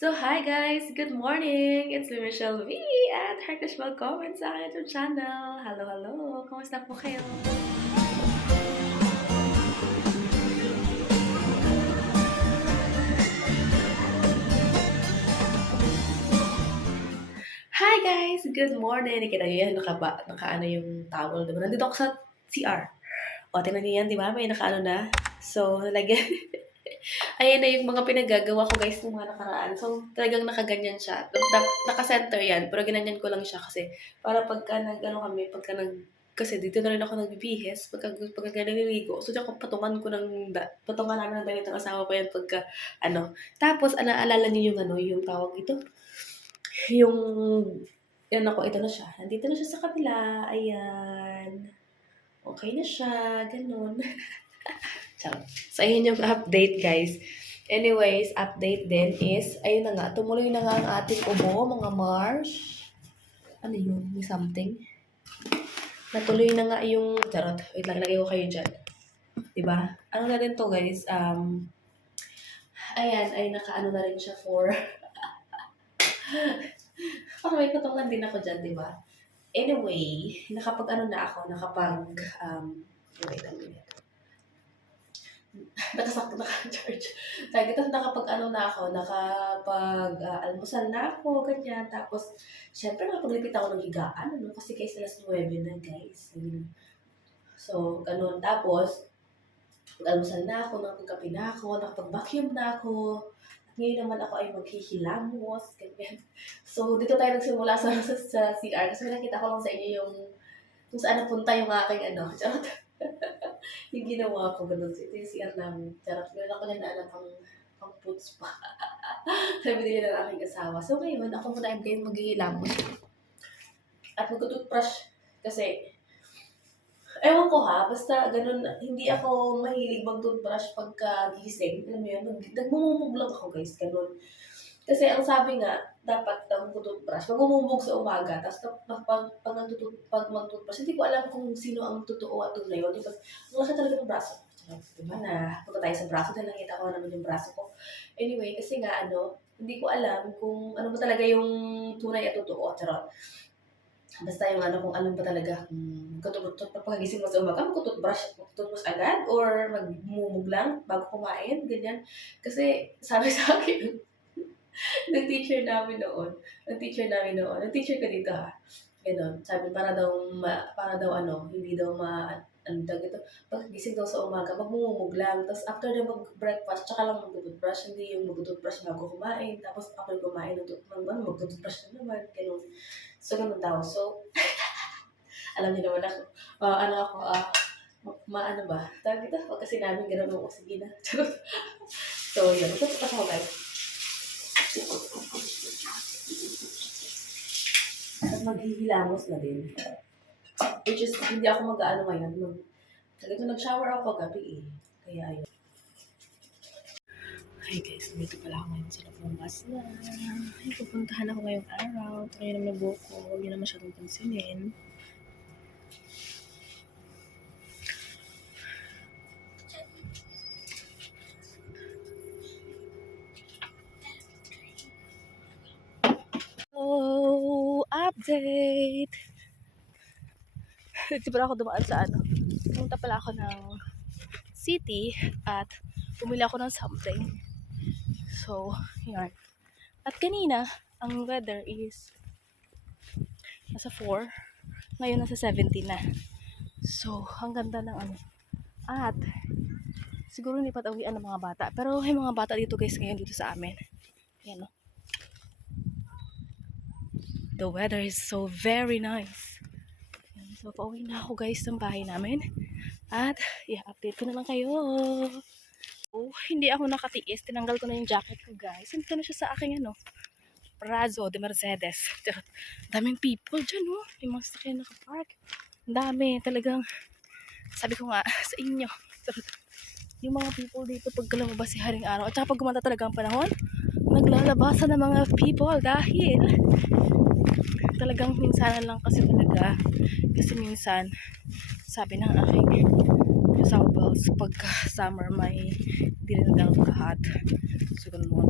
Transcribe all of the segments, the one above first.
So, hi guys! Good morning! It's me, Michelle V. At Heartish Welcome sa aking YouTube channel. Hello, hello! Kamusta po kayo? Hi guys! Good morning! Nakita niyo yan, naka-ano yung towel, diba? Nandito ako sa CR. O, tingnan niyo yan, di ba? May naka-ano na. So, nalagyan. Ayan na yung mga pinagagawa ko guys ng mga nakaraan. So, talagang nakaganyan siya. Naka-center yan, pero ginanyan ko lang siya kasi para pagka kasi dito na rin ako nagbibihis, pagka naliligo. So, diyan ko patungan namin ng damit ng asawa ko yan Tapos, naalala niyo yung tawag ito? Yung, yan ako, ito na siya. Nandito na siya sa kabila. Ayan. Okay na siya. Ganun. Charot. So, ayun yung update, guys. Anyways, update din is, ayun na nga, tumuloy na nga ang ating ubo, mga Mars. Ano yun? May something? Natuloy na nga yung, charot, wait lang, lagay ko kayo dyan. Diba? Ano na rin to, guys? Ayan, ay nakaano na rin siya for, parang may patungan din ako dyan, diba? Anyway, wait a minute. Naka-charge. Sabi ko, almusal na ako, ganyan. Tapos, syempre, nakapaglipit ako ng higaan, kasi guys, alas 9 na, guys. So, ganun. Tapos, almusal na ako, nakapagkape na ako, nakapag-vacuum na ako. At ngayon naman ako ay maghihilamos, ganyan. So, dito tayo nagsimula sa CR. Kasi nakita ko lang sa inyo kung saan napunta yung aking charot. Yung ginawa ko, ganun. Ito yung CR namin. Charot, meron ako na alam pang puts pa. Sabi nila ng aking asawa. So ngayon, ako muna ay ngayon maghihilamos. At mag-toothbrush. Kasi, ewan ko basta ganun, hindi ako mahilig mag-toothbrush pagka gising. Alam mo yun, nagmumumog lang ako guys, ganun. Kasi ang sabi nga, dapat mag-toothbrush, magmumug sa umaga, tapos pag mag-toothbrush, hindi ko alam kung sino ang totoo at tunay. Diba? Ang laki talaga ng braso. Diba na, punta tayo sa braso, dahil nakita ko naman yung braso ko. Anyway, kasi nga hindi ko alam kung ano ba talaga yung tunay at totoo. Charot. Basta kung alam ba talaga, pagkagising mo sa umaga, magtututbrush agad, or magmumug lang bago kumain, ganyan. Kasi sabi sa akin, ng teacher ko dito gano'n, sabi hindi daw paggising daw sa umaga, magmumumog lang, tapos after na mag-breakfast, tsaka lang mag-toothbrush, hindi yung mag-toothbrush bago kumain, tapos after kumain, mag-toothbrush na naman, gano'n. So, ganun daw. So, alam niyo naman ako, maano ba? Tawag ito, pag kasi namin gano'n ako, sige na. So, yun. Magtutubrush ako, guys. At maghihilamos na din. Which is, hindi ako mag-aano ngayon. Nag-shower ako kagabi Kaya, ayun. Hi guys, dito pala ako ngayon sa labas na. Ay, pupuntahan ako ngayong araw. Tayo naman na buhok ko. Huwag niyo na masyadong pansinin. Oh, update! Dito pala ako dumaan sa pumunta pala ako ng city at bumili ako ng something. So, yan. At kanina, ang weather is nasa 4. Ngayon nasa 17 na. So, ang ganda ng At, siguro hindi pa tawian ng mga bata. Pero may mga bata dito guys ngayon dito sa amin. Yan o. The weather is so very nice. So, pauwi na ako guys ng bahay namin. At, i-update ko na lang kayo. Oh, hindi ako nakatiis. Tinanggal ko na yung jacket ko guys. Ito na siya sa aking Prazo de Mercedes. Daming people dyan yung mga sakyan nakapark. Ang dami talagang. Sabi ko nga sa inyo. Yung mga people dito pag lumabas si Haring Araw. At saka pag gumanda talaga ang panahon, naglalabasan ng mga people dahil talagang minsanan lang kasi talaga. Kasi minsan, sabi ng aking New South Wales, pagka summer may hindi rin lang kahat. So, ganun.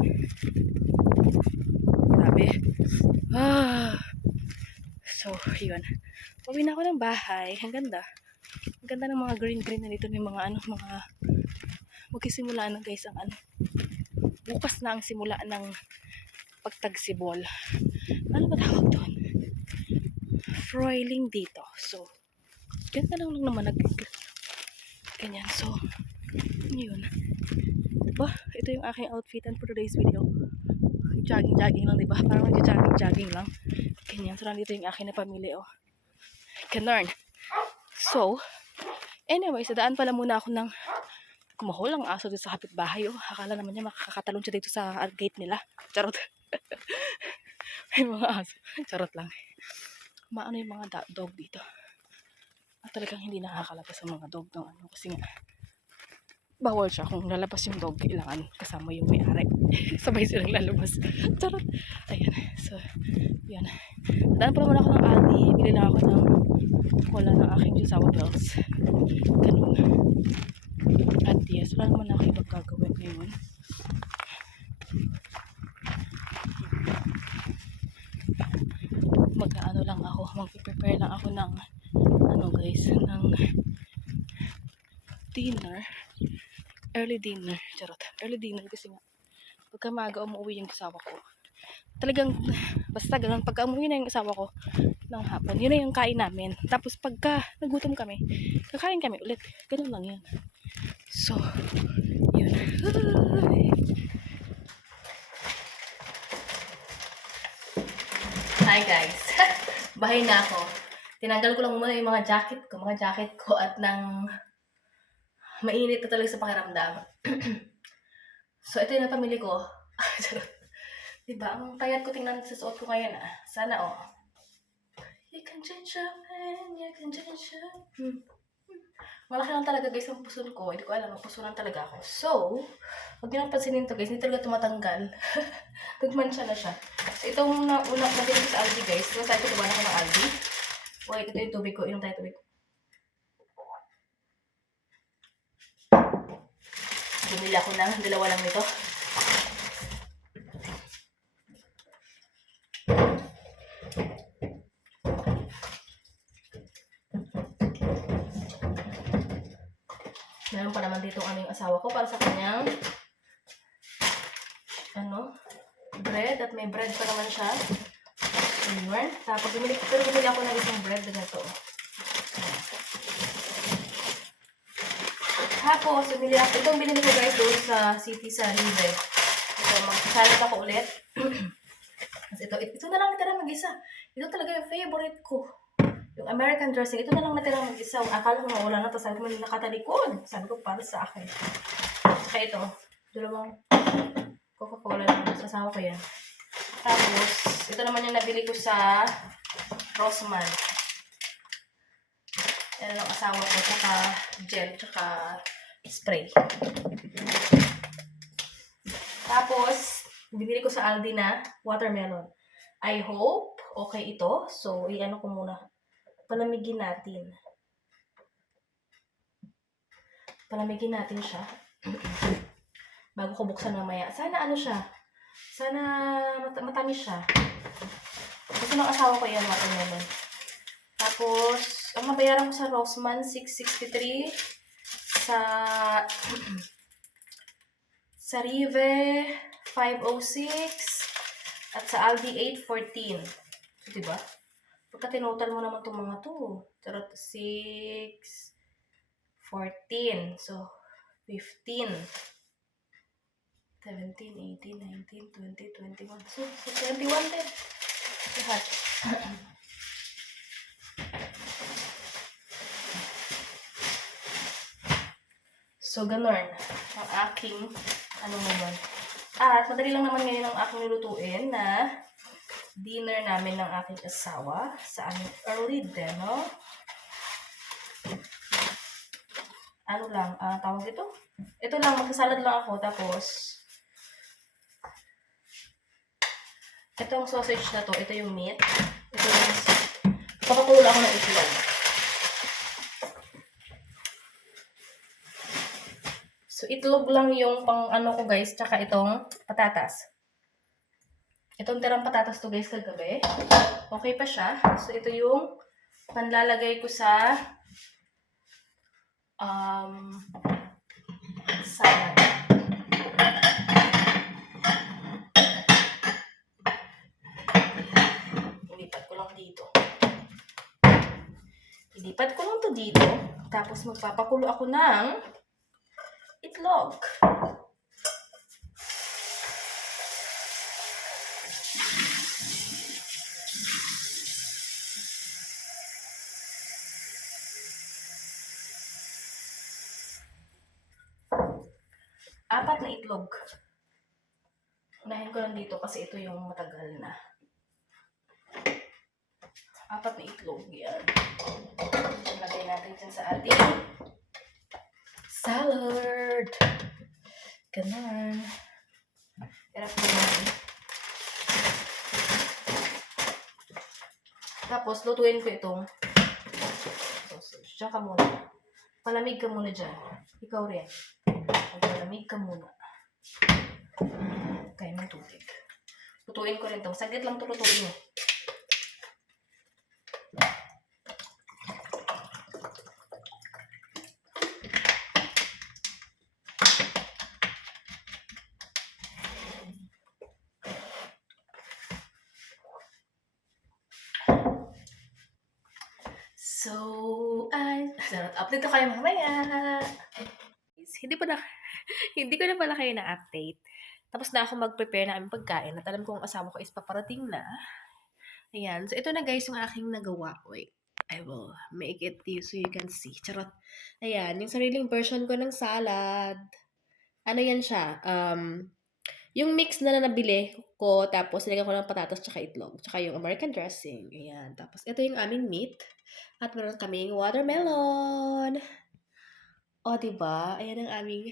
Ah. So, yun. Pauwi na ako ng bahay. Ang ganda. Ang ganda ng mga green-green na dito. May mga mga magsisimula na guys ang bukas na ang simula ng pagtagsibol. Ano ba tawag doon? Froiling dito. So, ganda lang naman ganyan. So, yun. Diba? Ito yung aking outfitan for today's video. Jogging lang, diba? Parang jogging lang. Ganyan. So, nandito yung aking na pamilya, oh. Ganun. So, anyway, sa daan pala muna ako ng kumahol ang aso dito sa kapitbahay, oh. Akala naman niya makakatalon siya dito sa gate nila. Charot. May mga aso. Charot lang. Maano yung mga dog dito. At talagang hindi nakakalabas ang mga dog ng kasi nga bawal siya. Kung lalabas yung dog, kailangan kasama yung may-ari. Sabay silang lalabas. Charot. Ayan. So, yan. Daan pala muna ako ng Aldi. Bili lang ako ng cola ng aking Jusawa Bells. Ganun. At yes, wala naman ako ibang gagawin ngayon. Mag-ano lang ako, mag-prepare lang ako ng guys, ng dinner. Early dinner. Charot. Early dinner kasi nga pagka maaga umuwi yung asawa ko. Talagang basta ganun, pagka umuwi na yung asawa ko ng hapon, yun na yung kain namin. Tapos pagka nagutom kami, kakain kami ulit. Ganun lang yan. So, yun. Hi guys. Bahay na ako. Tinanggal ko lang muna yung mga jacket ko at nang mainit na talaga sa pakiramdam. So, ito yung napamili ko. Diba? Ang payat ko tingnan sa suot ko ngayon ah. Sana oh. You can change your man, you can change your... Malaki lang talaga guys ang puson ko. Hindi ko alam, pusunan talaga ako. So, huwag nyo nang pansinin to guys. Hindi talaga tumatanggal. Nagmansya na siya. So, itong una nabili ko sa Aldi guys. So, saan ko tumahan ako ng Aldi. Wait, ito yung tubig ko. Inom tayo tubig. Bumili ako ng dalawa lang nito. Meron pa naman dito yung asawa ko para sa kanyang bread. At may bread pa naman siya. Ayun. Tapos bumili ako ng isang bread na ito. Tapos, itong binili ko guys doon sa city sa Rive. Ito, mag-salad ako ulit. Kasi ito na lang natira mag-isa. Ito talaga yung favorite ko. Yung American dressing, ito na lang natira mag-isa. Akala ko mawala na, tapos sabi ko nakatalikod. Sabi ko para sa akin. Kaya ito, dalawang Coca-Cola lang. Sasawa ko yan. Tapos, ito naman yung nabili ko sa Rossmann. Yan ang asawa ko, tsaka gel, tsaka spray. Tapos, binili ko sa Aldi na watermelon. I hope okay ito. So, i-ano ko muna. Palamigin natin. Palamigin natin siya. Bago ko buksan mamaya. Sana ano siya. Sana matamis siya. Gusto ng asawa ko yan, watermelon. Tapos, ang nabayaran ko sa Rossmann, $6.63. Sa Rive, $5.06. At sa Aldi, $8.14. So, diba? Pagka tinotal mo naman itong mga to. 6, 14. So, 15. 17, 18, 19, 20, 21. So 21 din. Lahat. So, ganun. Ang aking, naman. At, madali lang naman ngayon ang aking nilutuin na dinner namin ng aking asawa sa aming early dinner. Ano lang, tawag ito? Ito lang, magsasalad lang ako. Tapos, ito ang sausage na to. Ito yung meat. Ito yung, papakulo ako ng itlog. So, itlog lang yung pang ano ko guys, tsaka itong patatas. Itong tirang patatas to guys kagabi. Okay pa siya. So, ito yung panlalagay ko sa salad. Ilipat ko lang dito. Ilipat ko lang to dito. Tapos magpapakulo ako ng itlog. Apat na itlog. Unahin ko lang dito kasi ito yung matagal na. Apat na itlog. Yan. Lagay natin dyan sa ating salad. Ganun. Hirap naman. Tapos, lutuin ko itong sausage. Diyan ka muna. Palamig ka muna dyan. Ikaw rin. Palamig ka muna. Kaya ng tubig. Lutuin ko rin itong. Saglit lang ito lutuin. So, update ko kayo mamaya. Hindi ko na pala kayo na-update. Tapos na ako mag-prepare na aming pagkain at alam kong asawa ko is paparating na. Ayan. So, ito na guys yung aking nagawa. Wait. I will make it so you can see. Charot. Ayan. Yung sariling version ko ng salad. Ano yan siya? Yung mix na nabili ko, tapos nilagyan ko ng patatas tsaka itlog. Tsaka yung American dressing. Ayan. Tapos, ito yung aming meat. At meron kaming watermelon. O, diba? Ayan ang aming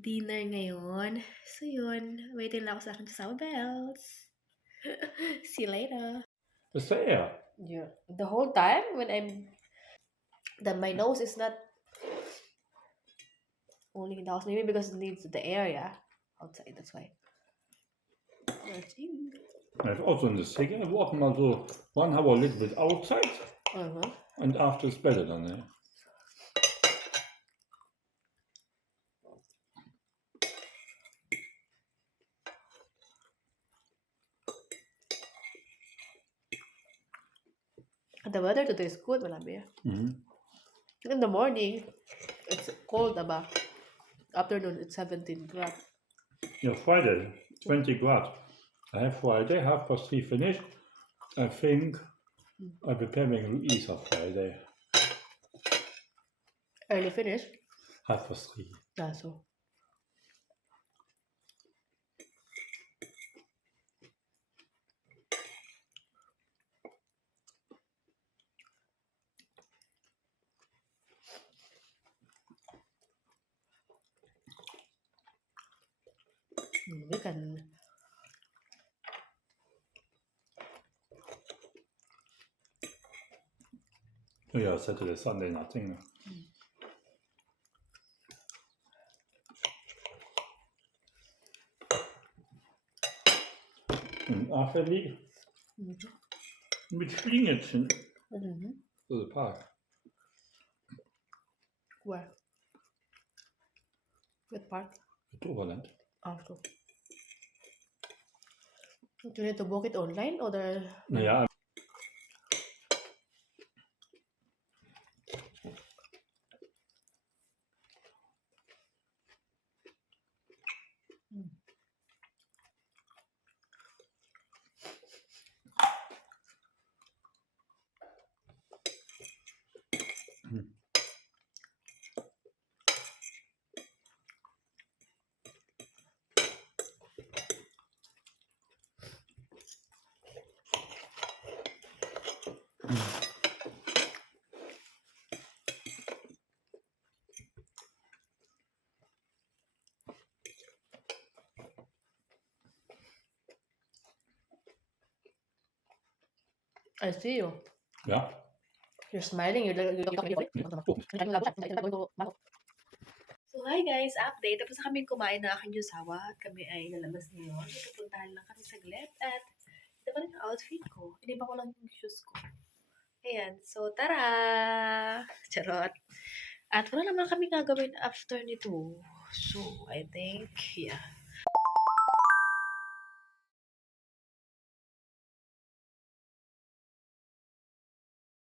dinner ngayon. So, yun. Waiting lang ako sa aking sound bells. See you later. Is the air? Yeah. The whole time when my nose is not only in the house. Maybe because it needs the air, yeah? Outside, that's why. I've also in the second walk mal so 1 hour a little bit outside and after it's better than there. The weather today is good, Malabi. Mhm. In the morning, it's cold, aba. Afternoon, it's 17 grad. Yeah, Friday, 20 grad. I have Friday, 3:30 finished. I think I'm preparing Louise on Friday, Early finish. 3:30. Yeah, so. We can. Oh yeah, Saturday, Sunday, nothing. Und Afterli mit Schlingelchen to the park. Where? What park? At Oberland. Also. Do you need to book it online or the? Naja, I see you. ja. You're smiling. You're Oh, looking. So So, hi guys, update. Tapos na kami kumain na aking jusawa at kami ay lalabas ngayon. Pupuntahan lang kami saglit at ito pa rin ang outfit ko. Iniba ko lang yung shoes ko. Ayan, so tara! Charot. At wala naman kami gagawin after nito. So, I think, yeah.